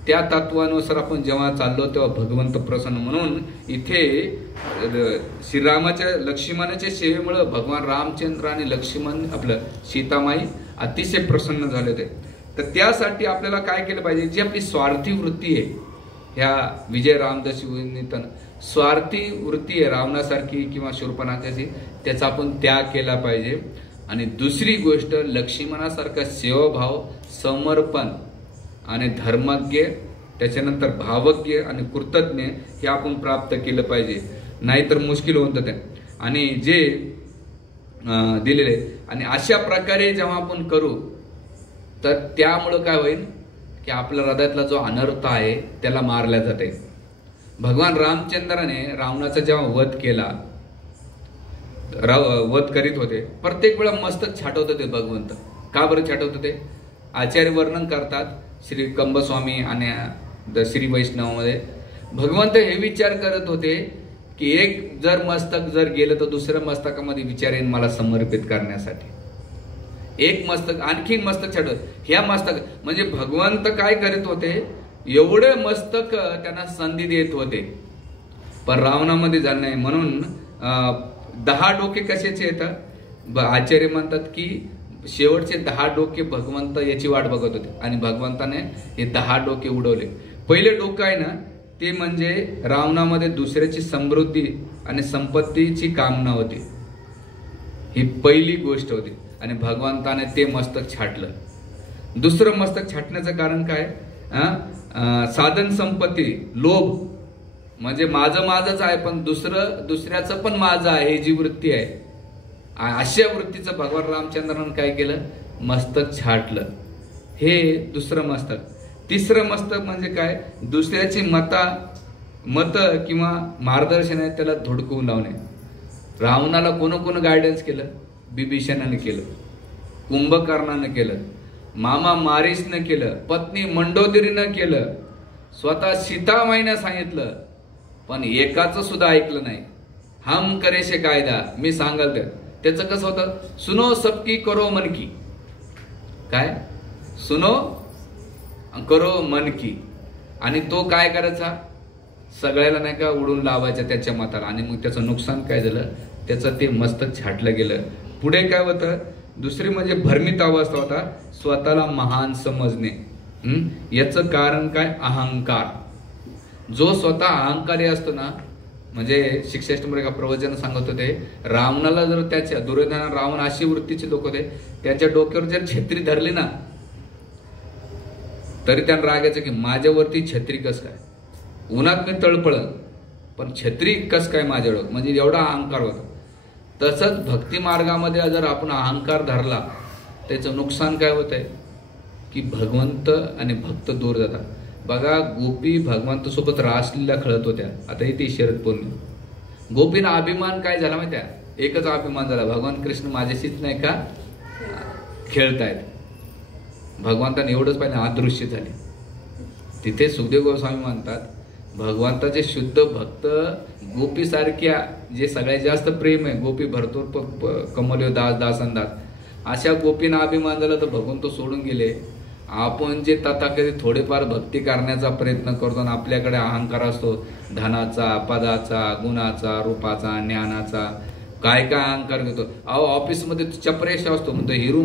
त्या तत्वानुसार आपण जेव्हा चाललो तेव्हा भगवंत प्रसन्न. म्हणून इथे श्रीरामाच्या लक्ष्मणाच्या सेवेमुळे भगवान रामचंद्र आणि लक्ष्मण आपलं सीतामाई अतिशय प्रसन्न झाले होते. तर त्यासाठी आपल्याला काय केलं पाहिजे, जी आपली स्वार्थी वृत्ती आहे, ह्या विजय रामदशमीनिमित्तानं स्वार्थी वृत्ती आहे रावणासारखी किंवा शूर्पणखाची, त्याचा आपण त्याग केला पाहिजे. आणि दुसरी गोष्ट, लक्ष्मणासारखा सेवाभाव, समर्पण आणि धर्मज्ञ, त्याच्यानंतर भावज्ञ आणि कृतज्ञ हे आपण प्राप्त केलं पाहिजे, नाहीतर मुश्किल होतं ते. आणि जे दिलेले आणि अशा प्रकारे जेव्हा आपण करू तर त्यामुळं काय होईल की आपल्या हृदयातला जो अनर्थ आहे त्याला मारल्या जाते. भगवान रामचंद्राने रावणाचा जेव्हा वध केला, वध करीत होते, प्रत्येक वेळा मस्तक छाटवत होते भगवंत. का बरं छाटवत होते? आचार्य वर्णन करतात श्री कंबस्वामी आणि श्री वैष्णवमध्ये. भगवंत हे विचार करत होते की एक जर मस्तक जर गेलं तर दुसऱ्या मस्तकामध्ये विचार येईल मला समर्पित करण्यासाठी. एक मस्तक आणखी मस्तक छाटवत, ह्या मस्तक म्हणजे भगवंत काय करीत होते, एवढे मस्तक त्यांना संधी देत होते, पण रावणामध्ये झालं नाही. म्हणून 10 डोके कशाचे येतात? आचार्य म्हणतात की शेवटचे 10 डोके भगवंत याची वाट बघत होते आणि भगवंताने हे 10 डोके उडवले. पहिले डोकं आहे ना ते म्हणजे रावणामध्ये दुसऱ्याची समृद्धी आणि संपत्तीची कामना होती, ही पहिली गोष्ट होती आणि भगवंताने ते मस्तक छाटलं. दुसरं मस्तक छाटण्याचं कारण काय? साधन संपत्ती, लोभ, म्हणजे माझंच आहे पण दुसऱ्याचं पण माझं आहे, ही जी वृत्ती आहे, अशा वृत्तीचं भगवान रामचंद्रानं काय केलं? मस्तक छाटलं. हे दुसरं मस्तक. तिसरं मस्तक म्हणजे काय? दुसऱ्याची मत किंवा मार्गदर्शन आहे त्याला धुडकवून लावणे. रावणाला कोण गायडन्स केलं? बिभीषणाने केलं, कुंभकर्णानं केलं, मामा मारीसनं केलं, पत्नी मंडोदरीनं केलं, स्वतः सीतामाईनं सांगितलं, पण एकाचं सुद्धा ऐकलं नाही. हम करेशे कायदा, मी सांगाल त्याचं कसं होतं? सुनो सबकी करो मन की. काय? सुनो करो मन की. आणि तो काय करायचा? सगळ्याला नाही का उडून लावायचा त्याच्या मताला. आणि मग त्याचं नुकसान काय झालं? त्याचं ते मस्तक छाटलं गेलं. पुढे काय होतं? दुसरी म्हणजे भ्रमित अवस्था होता, स्वतःला महान समजणे. याचं कारण काय? अहंकार. जो स्वतः अहंकारी असतो ना, म्हणजे शिक्षाष्टमध्ये एका प्रवचन सांगत होते, रावणाला जर त्याच्या दुर्योधना, रावण अशी वृत्तीचे लोक होते, त्याच्या डोक्यावर जर छत्री धरली ना तरी त्यांना रागायचं की माझ्यावरती छत्री कस काय, उन्हात मी तळपळन पण छत्री कस काय माझ्यावर, म्हणजे एवढा अहंकार होता. तसंच भक्ती मार्गामध्ये जर आपण अहंकार धरला त्याचं नुकसान काय होत आहे की भगवंत आणि भक्त दूर जातात. बघा, गोपी भगवंत सोबत रासलीला खेळत होत्या. आता इथे शरद पौर्णिमा, गोपीना अभिमान काय झाला माहिती आहे? एकच अभिमान झाला, भगवान कृष्ण माझ्याशीच नाही का खेळतायत. भगवंताने एवढंच पाहिजे, अदृश्य झाले. तिथे सुखदेव गोस्वामी म्हणतात, भगवंताचे शुद्ध भक्त गोपीसारख्या जे सगळ्यात जास्त प्रेम आहे, गोपी भरपूर कमल्यो दास दासंदास, अशा गोपींना अभिमान झाला तर भगवंत सोडून गेले. आपण जे तथाकथित थोडेफार भक्ती करण्याचा प्रयत्न करतो आणि आपल्याकडे अहंकार असतो, धनाचा, पदाचा, गुणाचा, रूपाचा, ज्ञानाचा, काय काय अहंकार घेतो. अहो, ऑफिसमध्ये चपरेश असतो, म्हणतो हिरू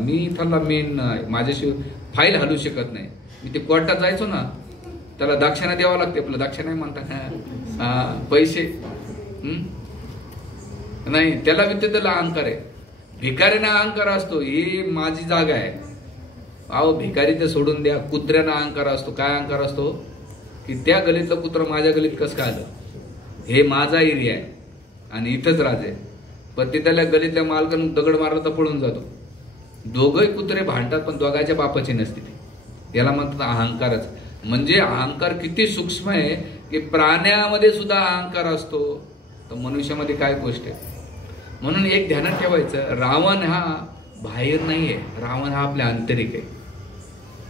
मी इथला मेन, माझ्याशिवाय फाईल हलू शकत नाही. मी ते कोर्टात जायचो ना, त्याला दक्षिणा द्यावं लागते. आपलं दक्षिणा म्हणतात पैसे नाही, त्याला त्याला अहंकार आहे. भिकारीना अहंकार असतो, ही माझी जागा आहे. अहो, भिकारी ते सोडून द्या. कुत्र्यांना अहंकार असतो. काय अहंकार असतो की त्या गलीतलं कुत्रं माझ्या गलीत कसं काय आलं, हे माझा एरिया आहे आणि इथंच राजे. पण तिथल्या गलीतल्या मालकानं दगड मारला तर पळून जातो. दोघंही कुत्रे भांडतात पण दोघांच्या बापाची नसते ते. याला म्हणतात अहंकारच. म्हणजे अहंकार किती सूक्ष्म आहे की प्राण्यामध्ये सुद्धा अहंकार असतो, तर मनुष्यामध्ये काय गोष्ट आहे. म्हणून एक ध्यानात ठेवायचं, रावण हा बाहेर नाहीये, रावण हा आपल्या आंतरिक आहे.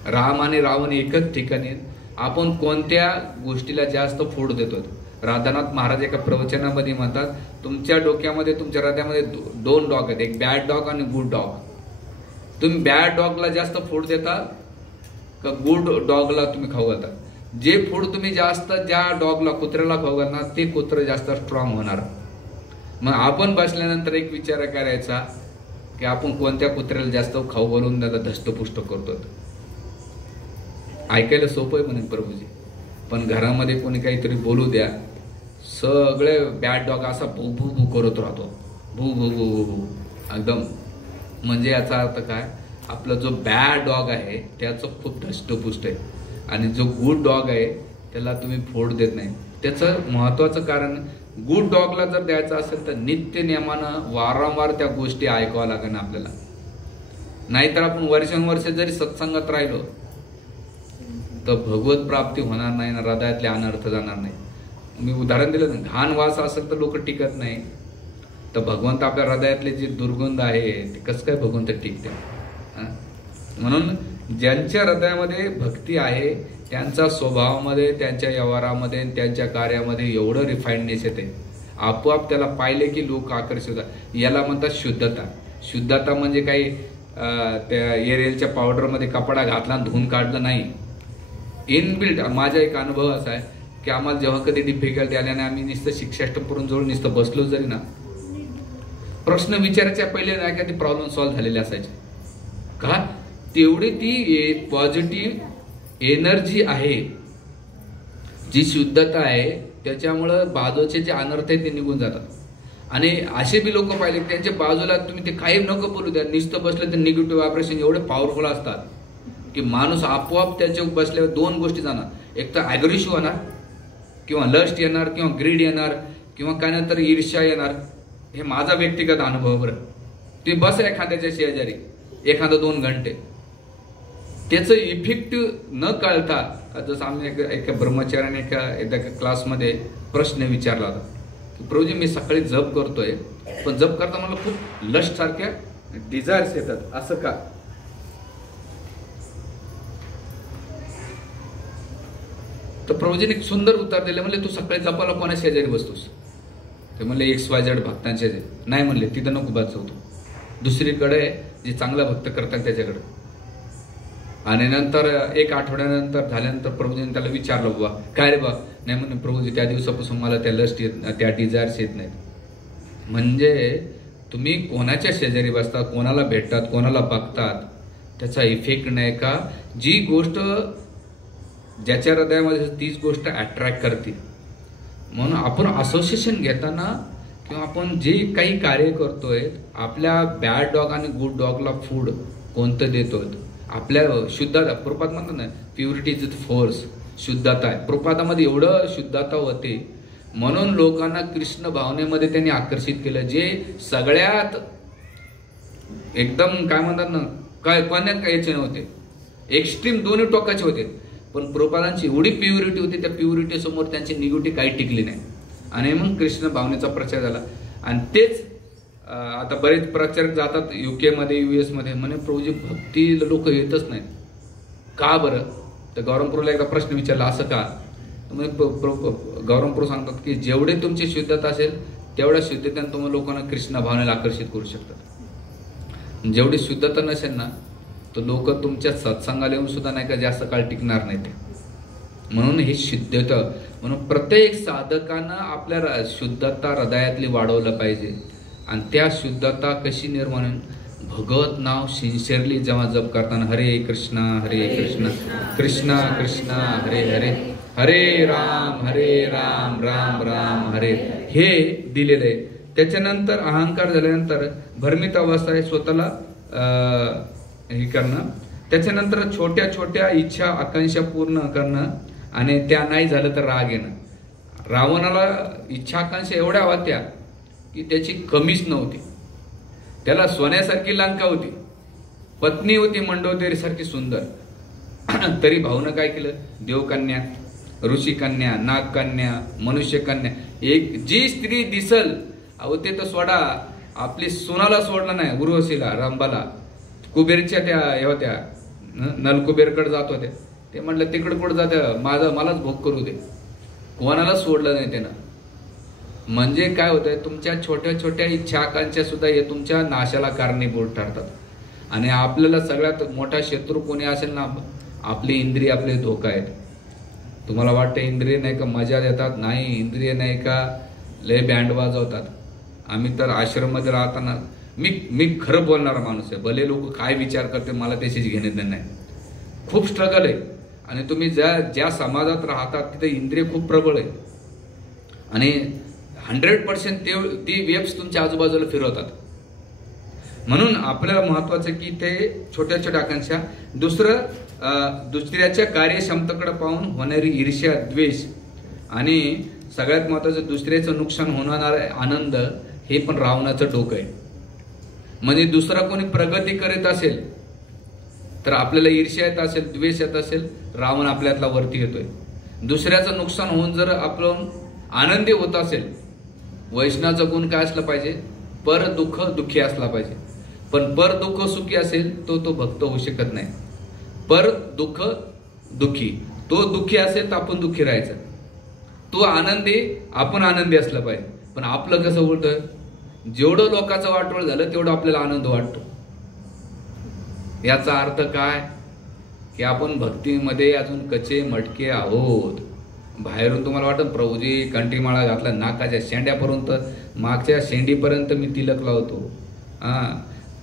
राम आणि रावण एकच ठिकाणी. आपण कोणत्या गोष्टीला जास्त फोड देतो? राधानाथ महाराज एका प्रवचनामध्ये म्हणतात, तुमच्या डोक्यामध्ये, तुमच्या हृदयामध्ये 2 डॉग आहेत, एक बॅड डॉग आणि गुड डॉग. तुम्ही बॅड डॉगला जास्त फूड देता का गुड डॉगला तुम्ही खाऊ घालता? जे फूड तुम्ही जास्त ज्या डॉगला, कुत्र्याला खाऊ घालणार, ते कुत्र जास्त स्ट्रॉंग होणार. मग आपण बसल्यानंतर एक विचार करायचा की आपण कोणत्या कुत्र्याला जास्त खाऊ घालून त्याला धष्टपुष्ट करतो. ऐकायला सोपं आहे म्हणे प्रभूजी, पण घरामध्ये कोणी काहीतरी बोलू द्या, सगळे बॅड डॉग असा भू भू भू करत राहतो, भू भू भू भू भू एकदम. म्हणजे याचा अर्थ काय, आपला जो बॅड डॉग आहे त्याचं खूप धष्टपुष्ट आहे, आणि जो गुड डॉग आहे त्याला तुम्ही फोड देत नाही. त्याचं महत्त्वाचं कारण, गुड डॉगला जर द्यायचं असेल तर नित्य नियमानं वारंवार त्या गोष्टी ऐकाव्या लागेल आपल्याला. नाहीतर आपण वर्षानुवर्ष जरी सत्संगात राहिलो तर भगवत प्राप्ती होणार नाही ना, हृदयातले अनर्थ जाणार नाही. मी उदाहरण दिलं ना, घाण वास असेल तर लोक टिकत नाही, तर भगवंत आपल्या हृदयातले जे दुर्गंध आहे ते कसं काय भगवंत टिकते. म्हणून ज्यांच्या हृदयामध्ये भक्ती आहे त्यांच्या स्वभावामध्ये, त्यांच्या व्यवहारामध्ये, त्यांच्या कार्यामध्ये एवढं रिफाईंडनेस येते, आपोआप त्याला पाहिले की लोक आकर्षित होतात. याला म्हणतात शुद्धता. शुद्धता म्हणजे काही त्या एरियलच्या पावडरमध्ये कपडा घातला धुवून काढलं नाही, इनबिल्ट. माझा एक अनुभव असा आहे की आम्हाला जेव्हा कधी डिफिकल्टी आल्याने आम्ही नुसतं शिक्षाष्टपुरून जवळ नुसतं बसलो जरी ना, प्रश्न विचारायच्या पहिले नाही का ती प्रॉब्लेम सॉल्व्ह झालेले असायचे. का, तेवढी ती पॉझिटिव्ह एनर्जी आहे, जी शुद्धता आहे, त्याच्यामुळं बाजूचे जे अनर्थ आहेत ते निघून जातात. आणि असे बी लोक पाहिले त्यांच्या बाजूला तुम्ही ते काही नको बोलू द्या, नुसतं बसलं तर निगेटिव्ह व्हायब्रेशन एवढे पॉवरफुल असतात की माणूस आपोआप त्याच्यावर बसल्यावर दोन गोष्टी जाणार, एक तर ॲग्रेसिव्ह होणार किंवा लस्ट येणार किंवा ग्रीड येणार किंवा काय नंतर ईर्ष्या येणार. हे माझा व्यक्तिगत अनुभव. बरं, ते बस एखाद्याच्या शेजारी एखादं 2 घंटे, त्याचं इफेक्ट न कळता, जसं आम्ही एका ब्रह्मचार्याने एका क्लासमध्ये प्रश्न विचारला होता की प्रभूजी मी सकाळी जप करतोय, पण जप करता मला खूप लस्ट सारख्या डिझायर्स येतात, असं का. तर प्रभूजीने एक सुंदर उत्तर दिले. म्हणले तू सकाळी जपाला कोणा शेजारी बसतोस. ते म्हणले XYZ भक्तांचे जे नाही, म्हणले तिथं नको बसवतो, दुसरीकडे जे चांगला भक्त करतात त्याच्याकडे. आणि नंतर 1 आठवड्यानंतर झाल्यानंतर प्रभूजीने त्याला विचारलं, बाबा काय रे बा. नाही म्हणे प्रभूजी त्या दिवसापासून मला त्या लस्ट येत, त्या डिझायर्स येत नाहीत. म्हणजे तुम्ही कोणाच्या शेजारी बसतात, कोणाला भेटतात, कोणाला बघतात, त्याचा इफेक्ट नाही का. जी गोष्ट ज्याच्या हृदयामध्ये तीच गोष्ट अट्रॅक्ट करते. म्हणून आपण असोसिएशन घेताना किंवा आपण जे काही कार्य करतोय, आपल्या बॅड डॉग आणि गुड डॉगला फूड कोणतं देतोय. आपल्या शुद्धता, प्रपात म्हणतात ना, प्युरिटी इज फोर्स. शुद्धता आहे प्रपातामध्ये, एवढं शुद्धता होते. म्हणून लोकांना कृष्ण भावनेमध्ये त्यांनी आकर्षित केलं, जे सगळ्यात एकदम काय म्हणतात ना, काय कोण्यात याचे नव्हते, एक्स्ट्रीम दोन्ही टोकाचे होते. पण प्रपादांची एवढी प्युरिटी होती, त्या प्युरिटी समोर त्यांची निगेटिव्ह काही टिकली नाही. आणि मग कृष्ण भावनेचा प्रचार झाला. आणि तेच आता बरेच प्रचारक जातात UK मध्ये, US मध्ये, म्हणे प्रभूजी भक्ती लोक येतच नाहीत का बरं. तर गौरमपूरला एकदा प्रश्न विचारला, असं का. गौरमपूर सांगतात की जेवढे तुमची शुद्धता असेल तेवढ्या शुद्धतेने तुम्ही लोकांना कृष्ण भावनेला आकर्षित करू शकतात. जेवढी शुद्धता नसेल ना, तर लोक तुमच्या सत्संगाला येऊन सुद्धा नाही का जास्त काळ टिकणार नाही ते. म्हणून ही शुद्धता, म्हणून प्रत्येक साधकानं आपल्या शुद्धता हृदयातली वाढवलं पाहिजे. आणि त्या शुद्धता कशी निर्माण, भगवत नाव सिन्सिअरली जेव्हा जप करताना, हरे कृष्णा कृष्णा कृष्णा हरे हरे, हरे राम राम राम हरे, हे दिलेलं आहे. त्याच्यानंतर अहंकार झाल्यानंतर भ्रमित अवस्था आहे, स्वतःला हे करणं. त्याच्यानंतर छोट्या छोट्या इच्छा आकांक्षा पूर्ण करणं, आणि त्या नाही झालं तर राग येणं. रावणाला इच्छा आकांक्षा एवढ्या होत्या की त्याची कमीच नव्हती. त्याला सोन्यासारखी लंका होती, पत्नी होती मंडोदरी सारखी सुंदर, तरी भाऊनं काय केलं, देवकन्या, ऋषिकन्या, नागकन्या, मनुष्यकन्या, एक जी स्त्री दिसल, अहो ते तर सोडा, आपली सोनाला सोडलं नाही, उर्वशीला, रंबाला, कुबेरच्या त्या होत्या, नलकुबेरकडे जात होत्या. ते म्हणलं तिकडे कुठं जातं, मलाच भोग करू दे, कोणाला सोडलं नाही त्यानं. म्हणजे काय होतंय, तुमच्या छोट्या छोट्या इच्छा आकांक्षा सुद्धा हे तुमच्या नाशाला कारणीभूत ठरतात. आणि आपल्याला सगळ्यात मोठा शत्रू कोणी असेल ना, आपली इंद्रिय आपले धोका आहेत. तुम्हाला वाटतं इंद्रिय नाही का मजा देतात, नाही, इंद्रिय नाही का लय बँड वाजवतात. आम्ही तर आश्रममध्ये राहताना, मी खरं बोलणारा माणूस आहे, भले लोक काय विचार करते मला त्याशीच घेणे नाही, खूप स्ट्रगल आहे. आणि तुम्ही ज्या समाजात राहतात तिथे इंद्रिय खूप प्रबळ आहे आणि 100% ती वेब्स तुमच्या आजूबाजूला फिरवतात. म्हणून आपल्याला महत्वाचं की ते छोट्या छोट्या आकांक्षा. दुसऱ्याच्या कार्यक्षमतेकडे पाहून होणारी ईर्ष्या, द्वेष आणि सगळ्यात महत्वाचं दुसऱ्याचं नुकसान होणार आनंद, हे पण रावणाचं डोकं आहे. म्हणजे दुसरा कोणी प्रगती करीत असेल तर आपल्याला ईर्ष्या येत असेल, द्वेष येत असेल, रावण आपल्यातला वरती येतोय. दुसऱ्याचं नुकसान होऊन जर आपण आनंदी होत असेल, वैष्णवाचा गुण काय असला पाहिजे? पर दुःख दुःखी असला पाहिजे. पण पर दुःख सुखी असेल तो भक्त होऊ शकत नाही. पर दुःख दुःखी, तो दुःखी असेल तर आपण दुःखी राहायचं. तो आनंदी, आपण आनंदी असलं पाहिजे. पण आपलं कसं उलटं, जेवढं लोकांचं वाटोळ झालं तेवढं आपल्याला आनंद वाटतो. याचा अर्थ काय की आपण भक्तीमध्ये अजून कच्चे मटके आहोत. बाहेरून तुम्हाला वाटत प्रभूजी कंठीमाळा घातला, नाकाच्या शेंड्यापर्यंत, मागच्या शेंडीपर्यंत मी तिलक लावतो,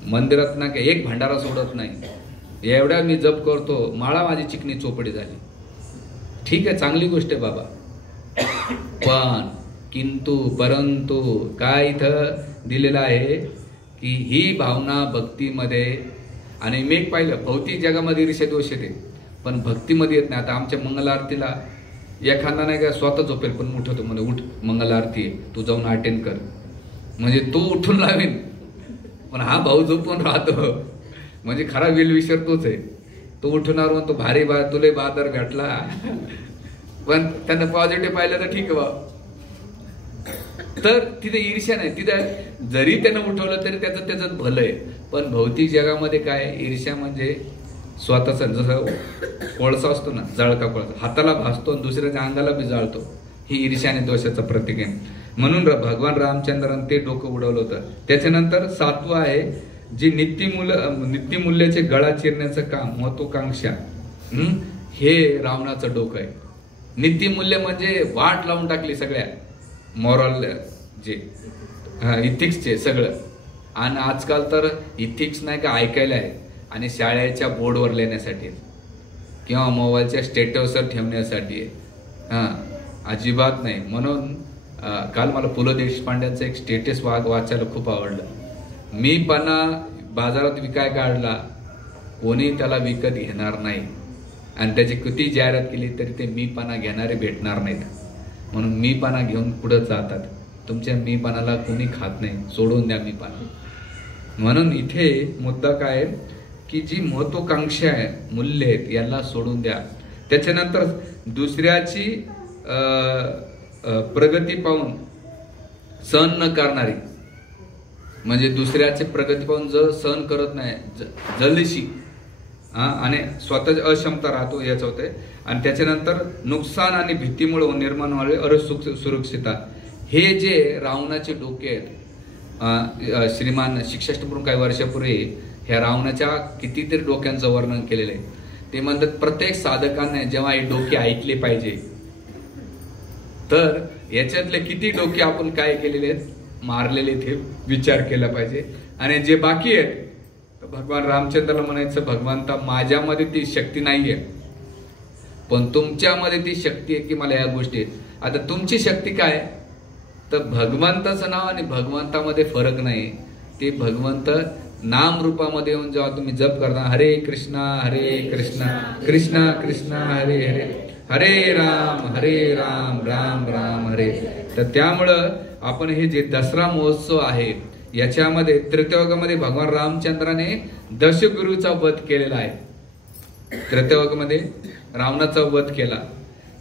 मंदिरात ना एक भंडारा सोडत नाही, एवढ्या मी जप करतो, माळा माझी चिकनी चोपडी झाली. ठीक आहे, चांगली गोष्ट आहे बाबा. पण किंतु परंतु काय इथं दिलेलं आहे की ही भावना भक्तीमध्ये, आणि मी एक पाहिलं भौतिक जगामध्ये ईर्ष्या दोष येते पण भक्तीमध्ये येत नाही. आता आमच्या मंगल आरतीला एखादा नाही का स्वतः झोपेल पण उठवतो, म्हणजे उठ मंगल आरती तू जाऊन अटेंड कर, म्हणजे तू उठून लावीन. पण हा भाऊ झोपून राहतो, म्हणजे खरा विलविषर तोच आहे. तो उठणार म्हणतो भारी तुले बादर भेटला. पण त्यांना पॉझिटिव्ह पाहिलं तर ठीक आहे बा. तर तिथे ईर्ष्या नाही, तिथं जरी त्यानं उठवलं तरी त्याचं भलं आहे. पण भौतिक जगामध्ये काय, ईर्ष्या म्हणजे स्वतःचा, जसं कोळसा असतो ना, जळका कोळसा हाताला भासतो आणि दुसऱ्याच्या अंगाला बी जाळतो, ही ईर्ष्या आणि दोषाचं प्रतीक आहे. म्हणून भगवान रामचंद्रांनी ते डोकं उडवलं होतं. त्याच्यानंतर 7वं आहे जी नित्यमूल्याचे गळा चिरण्याचं काम, महत्वाकांक्षा, हे रावणाचं डोकं आहे. नित्यमूल्य म्हणजे वाट लावून टाकली सगळ्या मॉरल, जे इथिक्सचे सगळं. आणि आजकाल तर इथिक्स नाही का ऐकायला आहे आणि शाळेच्या बोर्डवर लिहिण्यासाठी किंवा मोबाईलच्या स्टेटसवर ठेवण्यासाठी आहे. अजिबात नाही. म्हणून काल मला पु ल देशपांड्यांचं एक स्टेटस वाचायला खूप आवडलं. मी पणा बाजारात विकाय काढला, कोणी त्याला विकत घेणार नाही आणि त्याची किती जाहिरात केली तरी ते मीपणा घेणारे भेटणार नाहीत. म्हणून मीपणा घेऊन पुढे जातात. तुमच्या मीपणाला कोणी खात नाही, सोडून द्या मीपणा. म्हणून इथे मुद्दा काय की जी महत्वाकांक्षा आहे, मूल्य आहेत, याला सोडून द्या. त्याच्यानंतर दुसऱ्याची प्रगती पाहून सहन न करणारी, म्हणजे दुसऱ्याची प्रगती पाहून जर सहन करत नाही, जलशी आणि स्वतःची अक्षमता राहतो, याच होते. आणि त्याच्यानंतर नुकसान आणि भीतीमुळे निर्माण होणारे असुरक्षितता, हे जे रावणाचे डोके आहेत. श्रीमान शिक्षाष्टपूर्वी काही वर्षापूर्वी ह्या रावणाच्या कितीतरी डोक्यांचं वर्णन केलेलं आहे. ते म्हणतात प्रत्येक साधकाने जेव्हा हे डोके ऐकले पाहिजे, तर याच्यातले किती डोके आपण काय केलेले आहेत, मारलेले, ते विचार केला पाहिजे. आणि जे बाकी आहेत, भगवान रामचंद्राला म्हणायचं, भगवंता माझ्यामध्ये ती शक्ती नाहीये पण तुमच्यामध्ये ती शक्ती आहे की मला या गोष्टी. आता तुमची शक्ती काय, तर भगवंताचं नाव आणि भगवंतामध्ये फरक नाही. ते भगवंत नाम रूपामध्ये येऊन जेव्हा तुम्ही जप करता, हरे कृष्णा कृष्णा कृष्णा हरे हरे, हरे राम राम राम हरे. तर त्यामुळं आपण हे जे दसरा महोत्सव आहे याच्यामध्ये त्रेतायुगामध्ये भगवान रामचंद्राने दशगुरूचा वध केलेला आहे. त्रेतायुगामध्ये रावणाचा वध केला.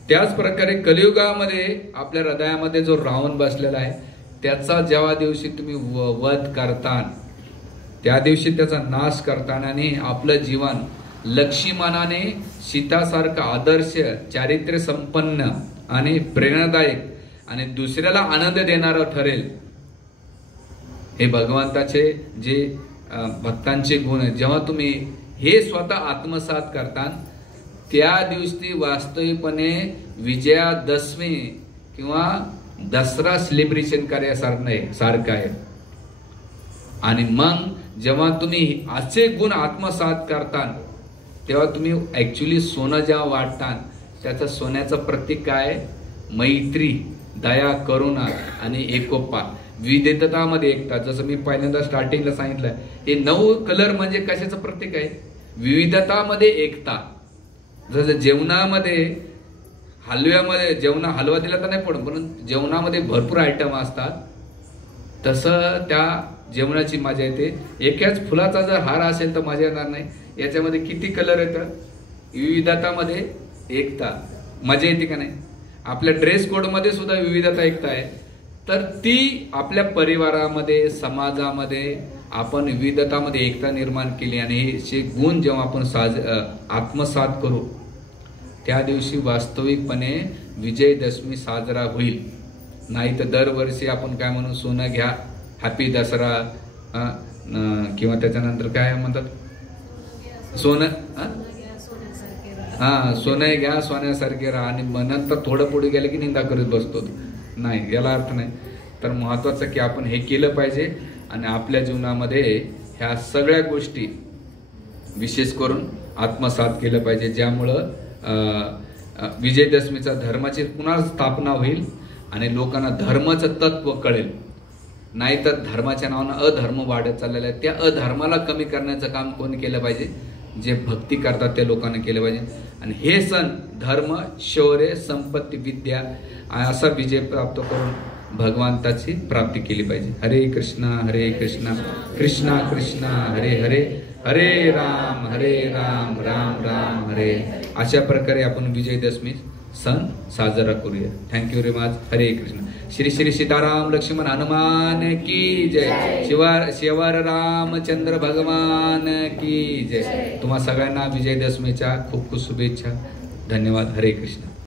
त्याच प्रकारे कलियुगामध्ये आपल्या हृदयामध्ये जो रावण बसलेला आहे, त्याचा जेव्हा दिवशी तुम्ही वध करता, त्या दिवशी त्याचा नाश करताना आणि आपलं जीवन लक्ष्मणाने सीतासारखं आदर्श, चारित्र्य संपन्न आणि प्रेरणादायक आणि दुसऱ्याला आनंद देणारं ठरेल. हे भगवंताचे जे भक्तांचे गुण आहेत, जेव्हा तुम्ही हे स्वतः आत्मसात करता, त्या दिवशी वास्तविकपणे विजयादशमी किंवा दसरा सेलिब्रेशन सारखं आहे. आणि मग जेव्हा तुम्ही असे गुण आत्मसात करता, तेव्हा तुम्ही ॲक्च्युली सोनं जेव्हा वाटता त्याचं सोन्याचं प्रतीक काय? मैत्री, दया, करुणा आणि एकोपा, विविधतामध्ये एकता. जसं मी पहिल्यांदा स्टार्टिंगला सांगितलं, हे 9 कलर म्हणजे कशाचं प्रतीक आहे? विविधतामध्ये एकता. जसं जेवणामध्ये हलव्यामध्ये हलवा दिला तर नाही पडून, पण जेवणामध्ये भरपूर आयटम असतात, तसं त्या जेवणाची मजा येते. एकाच फुलाचा जर हार असेल तर मजा येणार नाही. याच्यामध्ये किती कलर येतं? विविधतामध्ये एकता, मजा येते का नाही? आपल्या ड्रेस कोडमध्ये सुद्धा विविधता एकता आहे. तर ती आपल्या परिवारामध्ये, समाजामध्ये आपण विविधतामध्ये एकता निर्माण केली आणि हे गुण जेव्हा आपण आत्मसात करू, त्या दिवशी वास्तविकपणे विजयदशमी साजरा होईल. नाही तर दरवर्षी आपण काय म्हणू, सोनं घ्या, हॅपी दसरा, किंवा त्याच्यानंतर काय म्हणतात, सोनं सोनं घ्या, सोन्यासारखे राहा, आणि नंतर थोडं पुढे गेलं की निंदा करत बसतो. नाही, याला अर्थ नाही. तर महत्वाचं की आपण हे केलं पाहिजे आणि आपल्या जीवनामध्ये ह्या सगळ्या गोष्टी विशेष करून आत्मसात केलं पाहिजे, ज्यामुळं विजयदशमीचा धर्माची पुन्हा स्थापना होईल आणि लोकांना धर्माचं तत्व कळेल. नाहीतर धर्माच्या नावानं अधर्म वाढत चाललेला आहे. त्या अधर्माला कमी करण्याचं काम कोण केलं पाहिजे? जे भक्ती करतात त्या लोकांना केलं पाहिजे. आणि हे सण धर्म, शौर्य, संपत्ती, विद्या असा विजय प्राप्त करून भगवंताची प्राप्ती केली पाहिजे. हरे कृष्णा कृष्णा कृष्णा हरे हरे, हरे राम राम राम हरे. अशा प्रकारे आपण विजयदशमी सण साजरा करूया. Thank you very much. हरे कृष्ण. श्री श्री सीताराम लक्ष्मण हनुमान की जय. शिवार रामचंद्र भगवान की जय. तुम्हा सगळ्यांना विजयदशमीच्या खूप खूप शुभेच्छा. धन्यवाद. हरे कृष्ण.